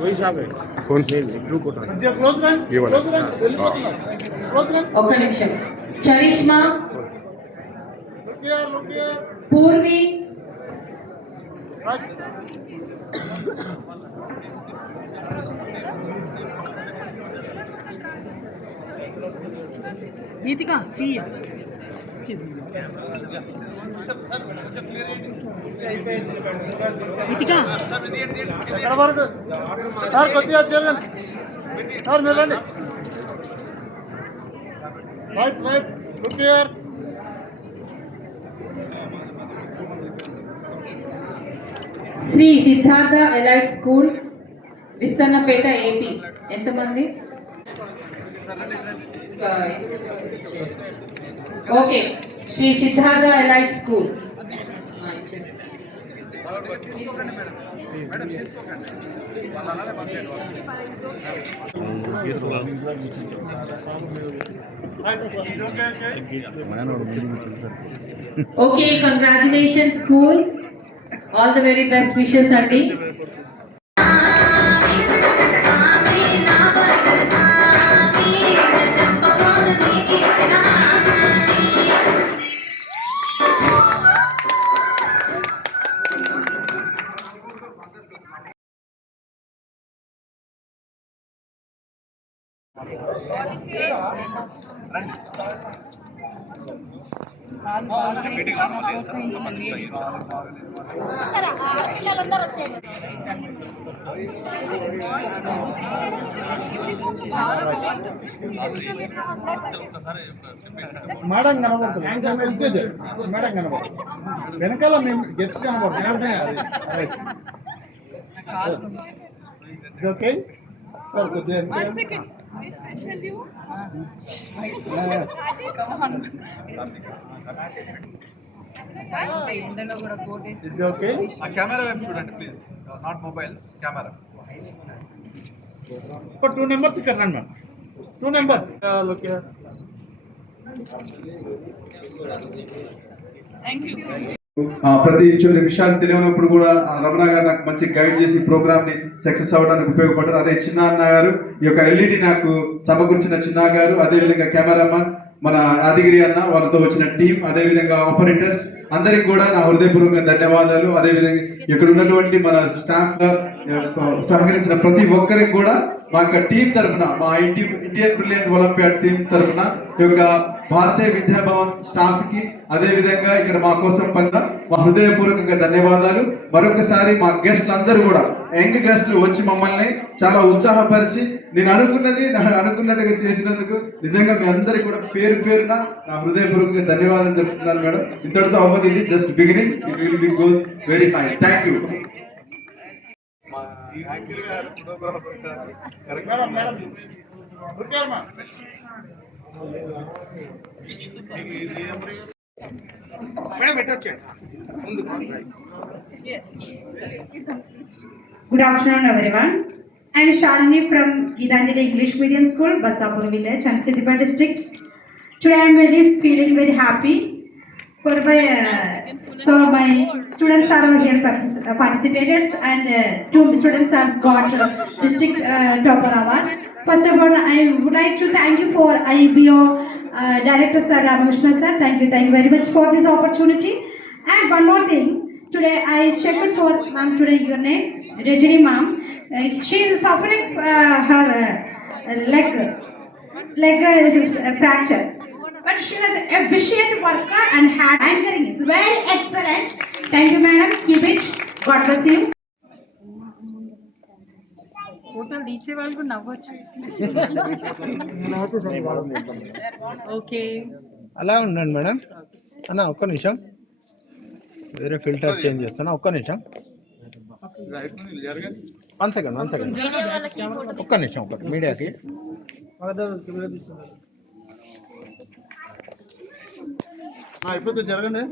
वही साहब है कौन ब्लू कोट ये वाला ఒక్క నిమిషం చరిష్మా పూర్వి గీతిక సి గీతిక ఎక్కడ వరకు సార్ కొద్దిగా జరగండి సార్ మీరు రండి right right look here Sri Siddhartha elite school Vissannapeta AP ఎంతమంది okay Sri Siddhartha elite school okay congratulation school all the very best wishes అండి మేడం కనబడుతుంది మేడం కనబడుతుంది వెనకాల మేము గెస్ట్ కనబడుతుంది ఓకే సార్ కొద్దిగా special you is okay camera వైపు చూడండి please not mobiles camera for 2 numbers ఇక్కడ రండి madam 2 numbers look here thank you ప్రతి చిన్న విషయాలు తెలియనప్పుడు కూడా రమణ గారు నాకు మంచి గైడ్ చేసి ప్రోగ్రామ్ ని సక్సెస్ అవ్వడానికి ఉపయోగపడ్డారు. అదే చిన్న అన్న గారు ఈ యొక్క ఎల్ఈడి నాకు సమకూర్చిన చిన్న గారు, అదే విధంగా కెమెరామన్ మన యాదగిరి అన్న, వాళ్ళతో వచ్చిన టీం, అదే విధంగా ఆపరేటర్స్ అందరికి కూడా నా హృదయపూర్వక ధన్యవాదాలు. అదే విధంగా ఇక్కడ ఉన్నటువంటి మన స్టాఫ్ సహకరించిన ప్రతి ఒక్కరికి కూడా మా యొక్క టీం తరఫున, మా ఇండియన్ బ్రిలియంట్ ఒలింపియాడ్ టీం తరఫున ఈ యొక్క భారతీయ విద్యాభవన్ స్టాఫ్ కి, అదే విధంగా ఇక్కడ మా కోసం పనిన మా హృదయపూర్వకంగా ధన్యవాదాలు. మరొకసారి మా గెస్ట్లు అందరూ కూడా, యంగ్ గెస్ట్లు వచ్చి మమ్మల్ని చాలా ఉత్సాహపరిచి నేను అనుకున్నట్టుగా చేసినందుకు నిజంగా మీ అందరికి కూడా పేరు పేరున నా హృదయపూర్వకంగా ధన్యవాదాలు చెప్తున్నాను మేడం. ఇంతటితో అవ్వదు, ఇది just beginning, it will be goes very high. Thank you. Good afternoon, everyone. I am Shalini from Gitanjali English Medium School, Basapur Village, and Siddipur district. Today I am feeling very happy for so my students are here participated, and 2 students have got district topper award. First of all, I would like to thank you for IBO Director Sir Ramakrishna Sir. Thank you very much for this opportunity. And one more thing, today I checked for ma'am, today your name Rajini ma'am. She is suffering her leg is fracture, but she was an efficient worker and had anchoring is very excellent. Thank you madam, keep it, God bless you. ఫోటోలు తీసే వాళ్ళు కూడా నవ్వచ్చు. Okay అలా ఉండండి madam. అన్న ఒక్క నిమిషం, వేరే ఫిల్టర్ చేంజ్ చేస్తాను, ఒక్క నిమిషం. 1 సెకండ్ ఒక్క నిమిషం, మీడియాకి అయిపోతే జరగండి.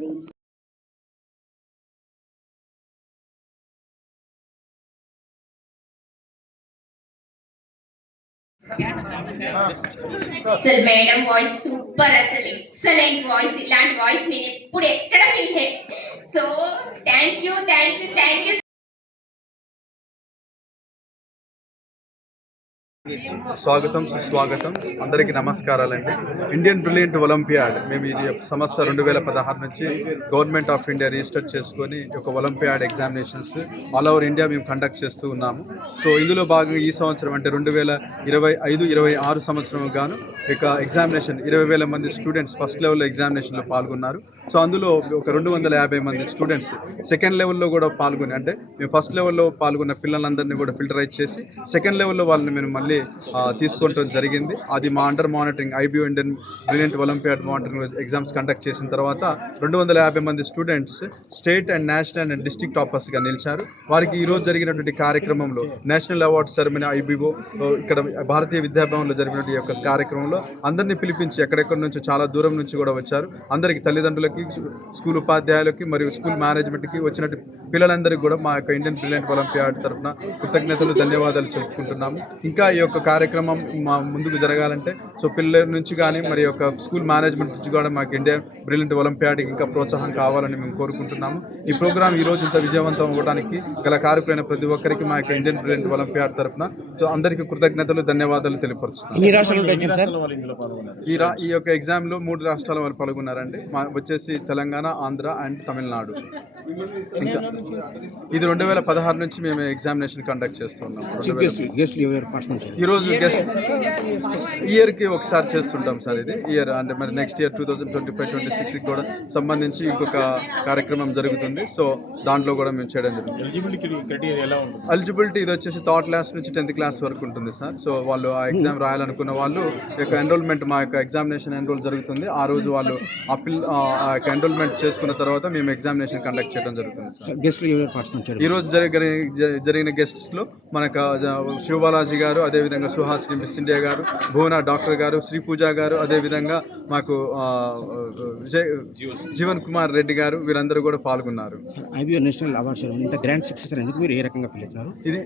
అసలు మేడం వాయిస్ సూపర్, అసలు ఎక్సలెంట్ వాయిస్. ఇలాంటి వాయిస్ నేను ఎప్పుడు ఎక్కడ వినలేదు. So thank you. స్వాగతం సుస్వాగతం అందరికీ నమస్కారాలండి. ఇండియన్ బ్రిలియంట్ ఒలింపియాడ్ మేము ఇది సంస్థ 2016 నుంచి గవర్నమెంట్ ఆఫ్ ఇండియా రిజిస్టర్ చేసుకొని ఒక olympiad examinations all over India మేము కండక్ట్ చేస్తూ ఉన్నాము. సో ఇందులో భాగంగా ఈ సంవత్సరం అంటే 2025-26 సంవత్సరం గాను ఇక ఎగ్జామినేషన్ 20,000 మంది స్టూడెంట్స్ ఫస్ట్ లెవెల్ ఎగ్జామినేషన్లో పాల్గొన్నారు. సో అందులో ఒక 250 మంది స్టూడెంట్స్ సెకండ్ లెవెల్లో కూడా పాల్గొని అంటే మేము ఫస్ట్ లెవెల్లో పాల్గొన్న పిల్లలందరినీ కూడా ఫిల్టరైజ్ చేసి సెకండ్ లెవెల్లో వాళ్ళని మేము మళ్ళీ తీసుకోవడం జరిగింది. అది మా under monitoring IBO Indian brilliant olympiad monitoring exams conduct చేసిన తర్వాత 250 మంది students state and national and district టాపర్స్గా నిలిచారు. వారికి ఈరోజు జరిగినటువంటి కార్యక్రమంలో నేషనల్ అవార్డ్ సెరమనీ ఐబిఓ ఇక్కడ భారతీయ విద్యాభవన్లో జరిగినటువంటి ఈ యొక్క కార్యక్రమంలో అందరినీ పిలిపించి ఎక్కడెక్కడి నుంచి చాలా దూరం నుంచి కూడా వచ్చారు. అందరికీ తల్లిదండ్రులకి, స్కూల్ ఉపాధ్యాయులకి మరియు స్కూల్ మేనేజ్మెంట్కి వచ్చినట్టు పిల్లలందరికీ కూడా మా యొక్క ఇండియన్ బ్రిలియంట్ ఒలింపియాడ్ తరఫున కృతజ్ఞతలు, ధన్యవాదాలు చెప్పుకుంటున్నాము. ఇంకా ఈ యొక్క కార్యక్రమం మా ముందుకు జరగాలంటే సో పిల్లల నుంచి కానీ మరి యొక్క స్కూల్ మేనేజ్మెంట్ నుంచి కూడా మాకు ఇండియన్ బ్రిలియంట్ ఒలింపియాడ్కి ఇంకా ప్రోత్సాహం కావాలని మేము కోరుకుంటున్నాము. ఈ ప్రోగ్రాం ఈ రోజు ఇంత విజయవంతం అవ్వడానికి గల కారకులైన ప్రతి ఒక్కరికి మా యొక్క ఇండియన్ బ్రిలియంట్ ఒలింపియాడ్ తరఫున సో అందరికీ కృతజ్ఞతలు, ధన్యవాదాలు తెలియపరుస్తున్నాము. ఈ యొక్క ఎగ్జామ్లో 3 రాష్ట్రాల వాళ్ళు పాల్గొన్నారండి. వచ్చేసి తెలంగాణ, ఆంధ్ర అండ్ తమిళనాడు. ఇంకా ఇది 2016 నుంచి మేము ఎగ్జామినేషన్ కండక్ట్ చేస్తున్నాం. ఈరోజు గెస్ట్ ఇయర్కి ఒకసారి చేస్తుంటాం సార్. ఇది ఇయర్ అంటే మరి నెక్స్ట్ ఇయర్ 2025-26 కూడా సంబంధించి ఇంకొక కార్యక్రమం జరుగుతుంది. సో దాంట్లో కూడా మేము చేయడం జరుగుతుంది. ఎలిజిబిలిటీ ఇది వచ్చేసి థర్డ్ క్లాస్ నుంచి 10th క్లాస్ వరకు ఉంటుంది సార్. సో వాళ్ళు ఆ ఎగ్జామ్ రాయాలనుకున్న వాళ్ళు యొక్క ఎన్రోల్మెంట్ మా యొక్క ఎగ్జామినేషన్ ఎన్రోల్ జరుగుతుంది. ఆ రోజు వాళ్ళు ఆ యొక్క ఎన్రోల్మెంట్ చేసుకున్న తర్వాత మేము ఎగ్జామినేషన్ కండక్ట్ చేయడం జరుగుతుంది సార్. ఈరోజు జరిగిన గెస్ట్స్లో మనకు శివబాలాజీ గారు, అదేవిధంగా సుహాసిని మిస్ ఇండియా గారు, భువన డాక్టర్ గారు, శ్రీ పూజ గారు, అదేవిధంగా మాకు జీవన్ కుమార్ రెడ్డి గారు వీరందరూ కూడా పాల్గొన్నారు. ఐబిఓ నేషనల్ అవార్డ్స్ ఇంత గ్రాండ్ సక్సెస్ ఎందుకు మీరు ఏ రకంగా ఫీల్ అవుతున్నారు? ఇది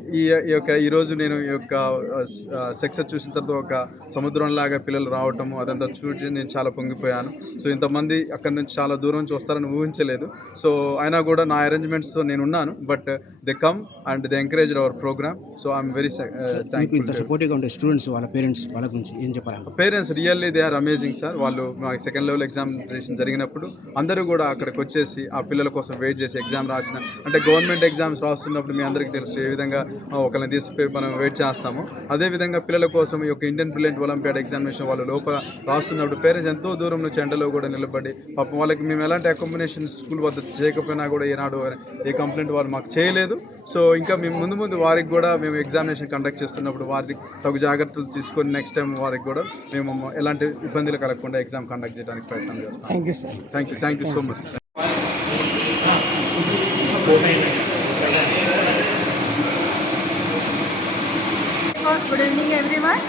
ఈరోజు నేను ఈ యొక్క సక్సెస్ చూసిన తర్వాత ఒక సముద్రం లాగా పిల్లలు రావటము అదంతా చూసి నేను చాలా పొంగిపోయాను. సో ఇంతమంది అక్కడ నుంచి చాలా దూరం నుంచి వస్తారని ఊహించలేదు. సో అయినా కూడా నా అరేంజ్మెంట్స్తో నేను ఉన్నాను. But they come and they encourage our program. So I'm very thankful. సపోర్టివ్గా ఉండే స్టూడెంట్స్ వాళ్ళ పేరెంట్స్ వాళ్ళ గురించి ఏం చెప్పాలి? Parents really they are amazing sir. వాళ్ళు మా సెకండ్ లెవెల్ ఎగ్జామినేషన్ జరిగినప్పుడు అందరూ కూడా అక్కడికి వచ్చేసి ఆ పిల్లల కోసం వెయిట్ చేసి ఎగ్జామ్ రాసిన అంటే గవర్నమెంట్ ఎగ్జామ్స్ రాస్తున్నప్పుడు మీ అందరికీ తెలుసు ఏ విధంగా ఒకరిని తీసిపోయి మనం వెయిట్ చేస్తాము. అదేవిధంగా పిల్లల కోసం ఈ యొక్క ఇండియన్ బ్రిలియంట్ ఒలింపియాడ్ ఎగ్జామినేషన్ వాళ్ళు లోపల రాస్తున్నప్పుడు పేరెంట్స్ ఎంతో దూరం నుంచి ఎండలో కూడా నిలబడి పాపం వాళ్ళకి మేము ఎలాంటి అకామిడేషన్ స్కూల్ వద్ద చేయకపోయినా కూడా ఏనాడు ఏ కంప్లైంట్ వాళ్ళు మాకు చేయలేదు. సో ఇంకా మేము ముందు వారికి కూడా మేము ఎగ్జామినేషన్ కండక్ట్ చేస్తున్నప్పుడు వారికి తగు జాగ్రత్తలు తీసుకొని నెక్స్ట్ టైం వారికి కూడా మేము ఎలాంటి ఇబ్బందులు కలగకుండా ఎగ్జామ్ కండక్ట్ చేయడానికి ప్రయత్నం చేస్తాం. Thank you so much. Good evening everyone.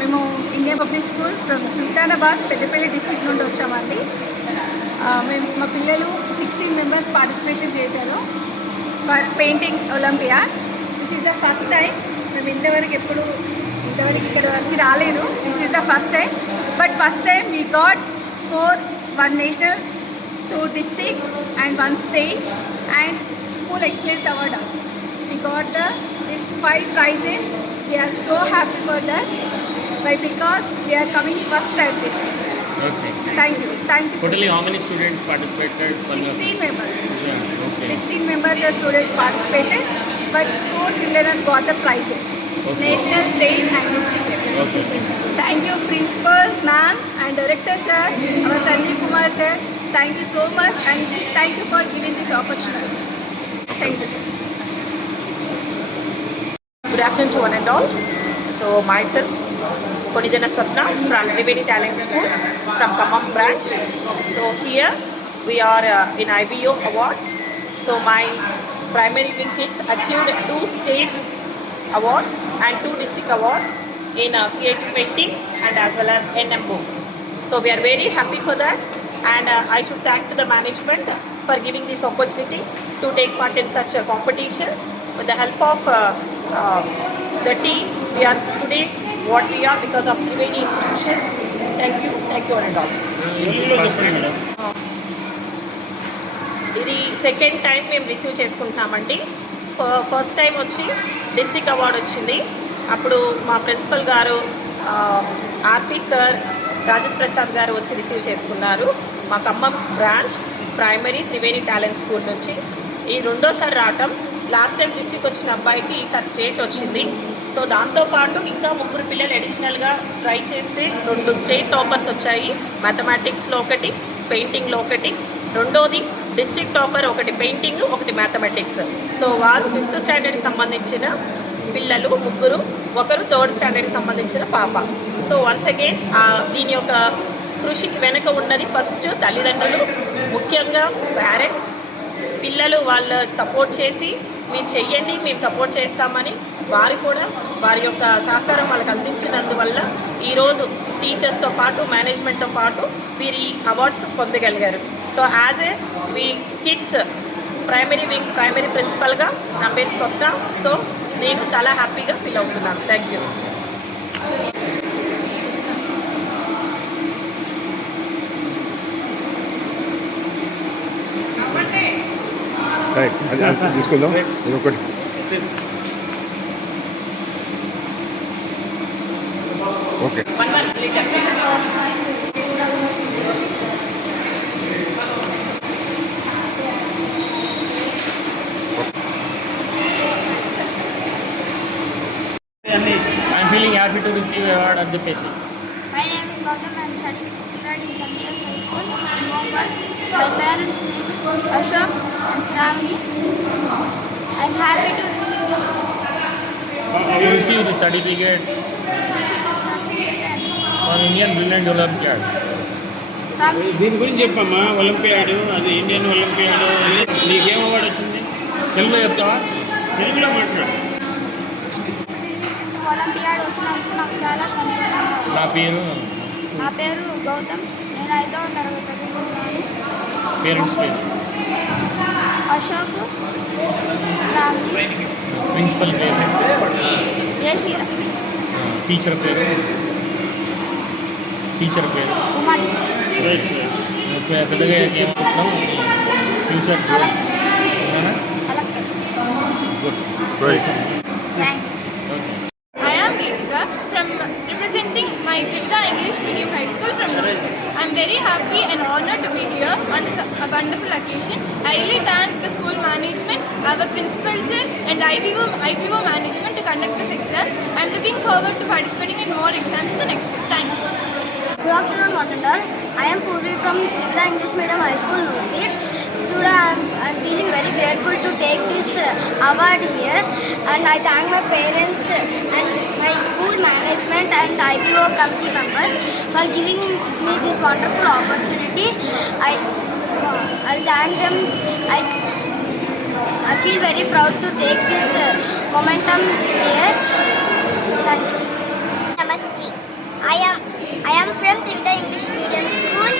మేము Indian public school from Sultanabad Peddapalli district నుండి వచ్చామండి. మేము మా పిల్లలు 16 మెంబర్స్ పార్టిసిపేషన్ చేశారు for painting olympiad. This is the first time. మేము ఇంతవరకు ఇక్కడ వరకు రాలేదు. This is the first time. But first time we got 1 national, 2 district and 1 state and school excellence award also. We got these 5 prizes. We are so happy for that. Why? Because they are coming first time this year. Okay. Thank you. Totally how many students participated? 16 members. Yeah, okay. 16 members of students participated, but 4 children have got the prizes. Okay. National, state and district level. Okay. Thank you principal, ma'am and director sir, our Sanjeev Kumar sir. Thank you so much and thank you for giving this opportunity. Thank you sir. Good afternoon to one and all. So myself, Konidana Swapna from Triveni Talent School from Khammam branch. So here we are in IBO awards. So my primary wing kids achieved 2 state awards and 2 district awards in creative painting and as well as NMO. So we are very happy for that, and I should thank to the management for giving this opportunity to take part in such competitions. With the help of the team, we are today what we are because of Triveni institutions. Thank you and all. ఇది second time మేము receive చేసుకుంటున్నామండి. First time వచ్చి district award వచ్చింది. అప్పుడు మా principal గారు ఆర్పి sir, Rajendra Prasad గారు వచ్చి receive చేసుకున్నారు. మా Khammam branch primary Triveni talent school నుంచి. ఈ రెండోసారి రావటం, లాస్ట్ టైం డిస్ట్రిక్ట్ వచ్చిన అబ్బాయికి ఈసారి స్టేట్ వచ్చింది. సో దాంతోపాటు ఇంకా 3 పిల్లలు అడిషనల్గా ట్రై చేస్తే 2 స్టేట్ టాపర్స్ వచ్చాయి. మ్యాథమెటిక్స్లో ఒకటి, పెయింటింగ్లో ఒకటి. రెండోది డిస్ట్రిక్ట్ టాపర్ ఒకటి పెయింటింగ్, ఒకటి మ్యాథమెటిక్స్. సో వాళ్ళు 5th స్టాండర్డ్కి సంబంధించిన పిల్లలు 3, ఒకరు 3rd స్టాండర్డ్కి సంబంధించిన పాప. సో వన్స్ అగైన్ దీని యొక్క కృషికి వెనక ఉన్నది ఫస్ట్ తల్లిదండ్రులు, ముఖ్యంగా పేరెంట్స్. పిల్లలు వాళ్ళు సపోర్ట్ చేసి మీరు చెయ్యండి, మేము సపోర్ట్ చేస్తామని వారు కూడా వారి యొక్క సహకారం వాళ్ళకి అందించినందువల్ల ఈరోజు టీచర్స్తో పాటు మేనేజ్మెంట్తో పాటు వీరి అవార్డ్స్ పొందగలిగారు. So as a V kids primary wing primary ప్రిన్సిపల్గా నా పేరు స్వప్న. సో నేను చాలా హ్యాపీగా ఫీల్ అవుతున్నాను. Thank you. అది తీసుకుందాం. ఇది ఒకటి okay. I'm feeling happy to receive award at the PESI. My name is Gautam. I am studying third in St. High School in Mumbai. My parents' name is Ashok and Shravani. I am happy to receive this. You received the certificate from Indian Brilliant Olympiad. దీని గురించి చెప్పమ్మా. Olympiad, అది Indian olympiad, నీకేం award వచ్చింది? తెలుగులో చెప్తావా? తెలుగులో మాట్లాడు. ఒలింపియాడ్ వచ్చినందుకు నాకు చాలా సంతోషంగా ఉంది. నా పేరు గౌతమ్. నేను 5వ తరగతి చదువుతున్నాను. పేరెంట్స్ పేరు? అశోక్, శ్రావణి. ప్రిన్సిపల్ పేరు? జయశీల. టీచర్ పేరు? ఉమన్. పెద్దగా ఏమవుతున్నాం future goal? Right. I am Geetika from representing my Trivida English Medium High School from Nurse. I am very happy and honored to be here on this wonderful occasion. I really thank the school management, our principal sir and IBO management to conduct this exams. I am looking forward to participating in more exams in the next year. Thank you. Good afternoon, Watandar. I am Purvi from Trivida English Medium High School, Newsfeed. Today I am feeling very grateful to take this award here, and I thank my parents and my school management and IBO committee members for giving me this wonderful opportunity. I'll thank them. I feel very proud to take this momentum here. Thank you. Namaste. I am from Trivida English Medium School.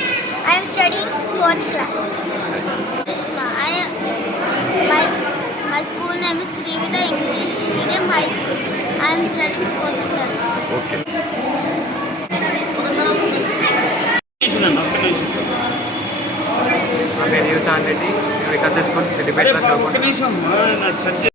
I am studying 4th class. My school name is Trivida English Medium High School. I am studying 4th class. Okay. నా పేరు యూసాన్ Reddy. Vikas school సిద్దిపేటలో చదువుకుంటున్నాను.